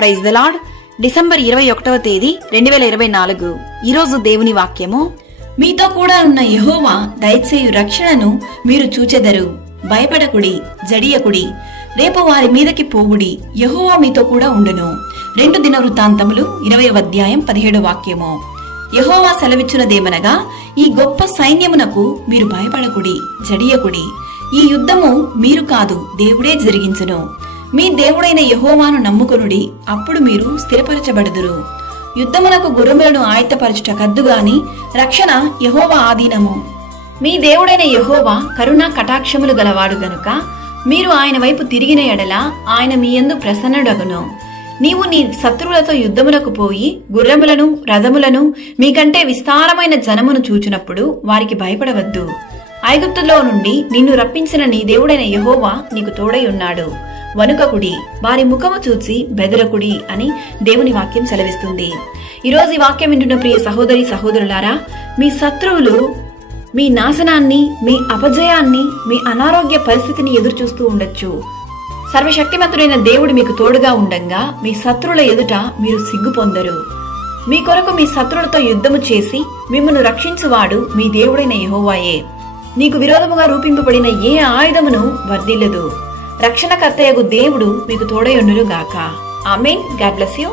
Praise the lord. December 21వ తేదీ 2024. ఈరోజు దేవుని వాక్యము, మీతో కూడా ఉన్న యెహోవా దయచేయు రక్షణను మీరు చూచెదరు. భయపడకుడి, జడియకుడి, రేపు వారి మీదకి పోవుడి, యెహోవా మీతో కూడా ఉండును. 2 దినవృత్తాంతములు 20వ అధ్యాయం 17వ వాక్యము. యెహోవా సెలవిచ్చునదేమనగా, ఈ గొప్ప సైన్యమునకు మీరు భయపడకుడి, జడియకుడి. ఈ యుద్ధము మీరు కాదు, దేవుడే జరిగించును. మీ దేవుడైన యెహోవాను నమ్ముకొనుడి, అప్పుడు మీరు స్థిరపరచబడుదురు. యుద్ధమునకు గుర్రములను ఆయత్తపరచుట కద్దుగాని రక్షణ యెహోవా ఆధీనము. మీ దేవుడైన యెహోవా కరుణా కటాక్షములు గలవాడు గనుక మీరు ఆయన వైపు తిరిగిన ఎడల ఆయన మీ యందు ప్రసన్నుడగును. నీవు నీ శత్రువులతో యుద్ధములకు పోయి గుర్రములను రథములను మీకంటే విస్తారమైన జనమును చూచినప్పుడు వారికి భయపడవద్దు. ఐగుప్తులో నుండి నిన్ను రప్పించిన నీ దేవుడైన యెహోవా నీకు తోడై ఉన్నాడు. వణుకకుడి, వారి ముఖము చూచి బెదరకుడి అని దేవుని వాక్యం సెలవిస్తుంది. ఈరోజు ఈ వాక్యం వింటున్న ప్రియ సహోదరి సహోదరులారా, మీ శత్రువులు మీ నాశనాన్ని, మీ అపజయాన్ని, మీ అనారోగ్య పరిస్థితిని ఎదురు చూస్తూ ఉండొచ్చు. సర్వశక్తిమంతుడైన దేవుడు మీకు తోడుగా ఉండంగా మీ శత్రువుల ఎదుట మీరు సిగ్గు పొందరు. మీ కొరకు మీ శత్రువులతో యుద్ధము చేసి మిమ్మల్ని రక్షించువాడు మీ దేవుడైన యెహోవాయే. నీకు విరోధముగా రూపింపబడిన ఏ ఆయుధమును వర్ధిల్లదు. రక్షణకర్తయగు దేవుడు మీకు తోడై ఉండును గాక. ఆమేన్. God bless you.